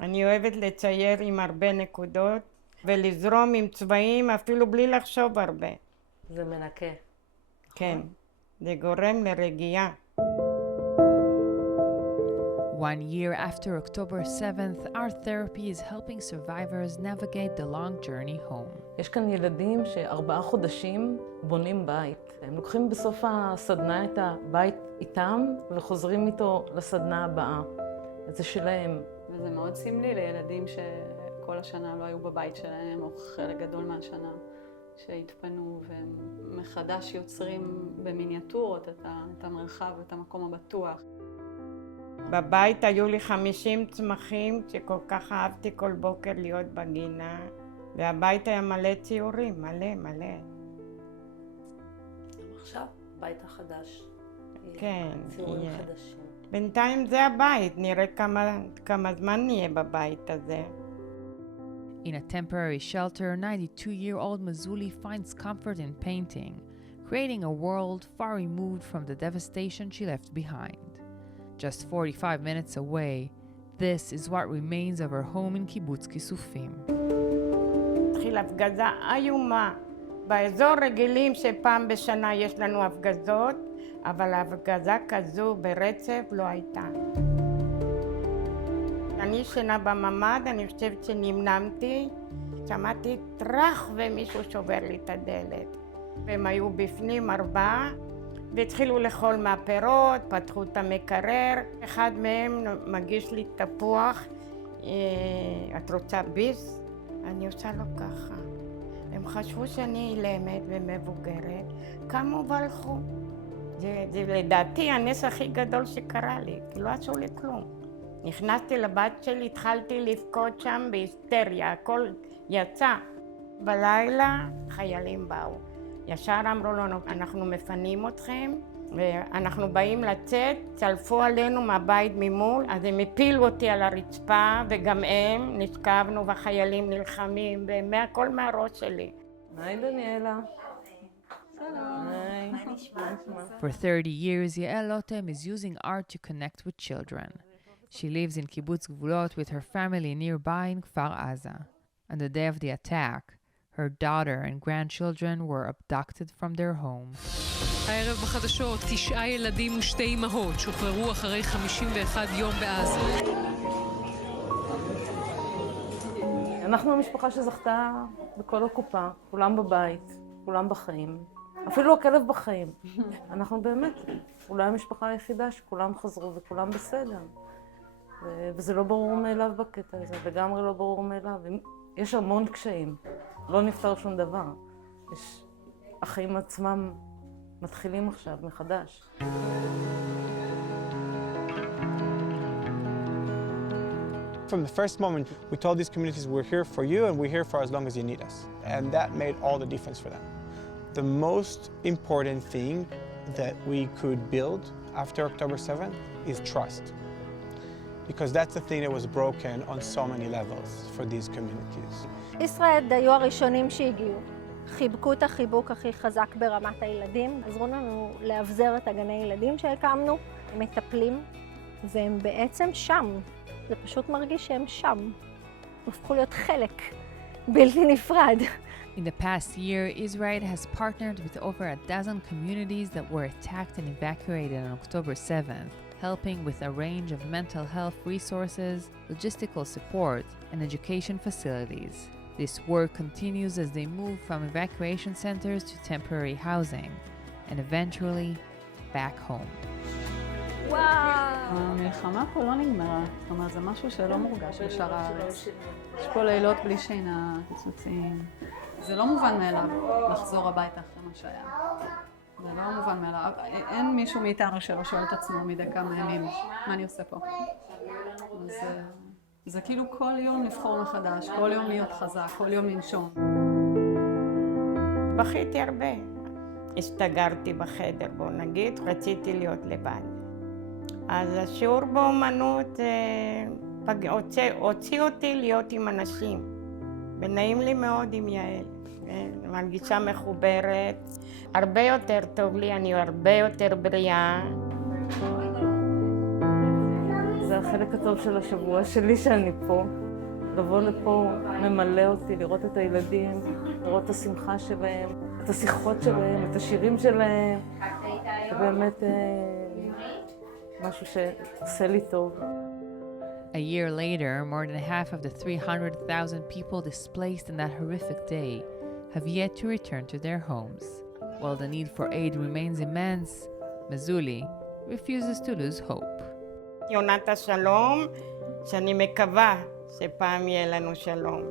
אני אוהבת לצייר עם הרבה נקודות ולזרום עם צבעים אפילו בלי לחשוב הרבה. זה מנקה. כן, זה גורם לרגיעה. One year after October 7th, our therapy is helping survivors navigate the long journey home. יש כאן ילדים ש4 חודשים בונים בית. הם לוקחים בסוף הסדנה את הבית איתם וחוזרים איתו לסדנה הבאה. זה שלהם. וזה מאוד סמלי לילדים שכל השנה לא היו בבית שלהם, או חלק גדול מהשנה שהתפנו, והם מחדש יוצרים במיניאטורות את המרחב, את המקום הבטוח. בבית היו לי 50 צמחים שכל כך אהבתי כל בוקר להיות בגינה, והבית היה מלא ציורים, מלא, מלא. עכשיו, בית החדש. כן, ציורים יהיה. חדשים. בינתיים זה הבית, נראה כמה זמן נהיה בבית הזה. In a temporary shelter, 92-year-old Mazuli finds comfort in painting, creating a world far removed from the devastation she left behind. Just 45 minutes away, this is what remains of her home in Kibbutz Kisufim. התחילה הפגזה איומה. באזור רגילים שפעם בשנה יש לנו הפגזות, אבל הפגזה כזו ברצף לא הייתה. אני ישנה בממ"ד, אני חושבת שנמנמתי, שמעתי טרח ומישהו שובר לי את הדלת. והם היו בפנים 4, והתחילו לאכול מהפירות, פתחו את המקרר. אחד מהם מגיש לי תפוח, את רוצה ביס? אני עושה לו ככה. הם חשבו שאני אילמת ומבוגרת, קמו והלכו. זה לדעתי הנס הכי גדול שקרה לי, כי לא עשו לי כלום. נכנסתי לבת שלי, התחלתי לבכות שם בהיסטריה, הכל יצא. בלילה חיילים באו. ישר אמרו לנו, אנחנו מפנים אתכם, ואנחנו באים לצאת, צלפו עלינו מהבית ממול, אז הם הפילו אותי על הרצפה, וגם הם, נשכבנו והחיילים נלחמים, והכל מהראש שלי. היי דניאלה. היי. For 30 years, Yael Lotem is using art to connect with children. She lives in Kibbutz Gvulot with her family nearby in Kfar Aza. On the day of the attack, her daughter and grandchildren were abducted from their home. הערב בחדשות, 9 ילדים ו2 אמהות שוחררו אחרי 51 יום בעזה. אנחנו המשפחה שזכתה בכל הקופה, כולם בבית, כולם בחיים. אפילו הכלב בחיים. אנחנו באמת, אולי המשפחה היחידה שכולם חזרו וכולם בסדר. וזה לא ברור מאליו בקטע הזה, לגמרי לא ברור מאליו. יש המון קשיים, לא נפתר שום דבר. החיים עצמם מתחילים עכשיו מחדש. From the first moment, we told these communities, we're here for you and we're here for as long as you need us. And that made all the difference for them. The most important thing that we could build after October 7th is trust. Because that's the thing that was broken on so many levels for these communities. ישראל היו הראשונים שהגיעו. חיבקו את החיבוק הכי חזק ברמת הילדים. עזרו לנו להבזר את הגני ילדים שהקמנו. הם מטפלים, והם בעצם שם. זה פשוט מרגיש שהם שם. הם הפכו להיות חלק בלתי נפרד. In the past year, Israel has partnered with over a dozen communities that were attacked and evacuated on October 7th, helping with a range of mental health resources, logistical support, and education facilities. This work continues as they move from evacuation centers to temporary housing, and eventually back home. וואו! המלחמה פה לא נגמרה, זאת אומרת, זה משהו שלא מורגש בשאר הארץ. יש פה לילות בלי שינה, פיצוצים. זה לא מובן מאליו לחזור הביתה אחרי מה שהיה. זה לא מובן מאליו. אין מישהו מאיתנו שלא שואל את עצמו מדי כמה ימים, מה אני עושה פה? אז זה כאילו כל יום לבחור מחדש, כל יום להיות חזק, כל יום לנשום. בכיתי הרבה. הסתגרתי בחדר, בוא נגיד, רציתי להיות לבד. אז השיעור באומנות הוציא אותי להיות עם אנשים. ונעים לי מאוד עם יעל. מרגישה מחוברת. הרבה יותר טוב לי, אני הרבה יותר בריאה. זה החלק הטוב של השבוע שלי שאני פה. לבוא לפה ממלא אותי, לראות את הילדים, לראות את השמחה שלהם, את השיחות שלהם, את השירים שלהם. זה באמת משהו שעושה לי טוב. A year later, more than half of the 300,000 people displaced in that horrific day have yet to return to their homes. While the need for aid remains immense, Mazzulli refuses to lose hope. יונת השלום, שאני מקווה שפעם יהיה לנו שלום.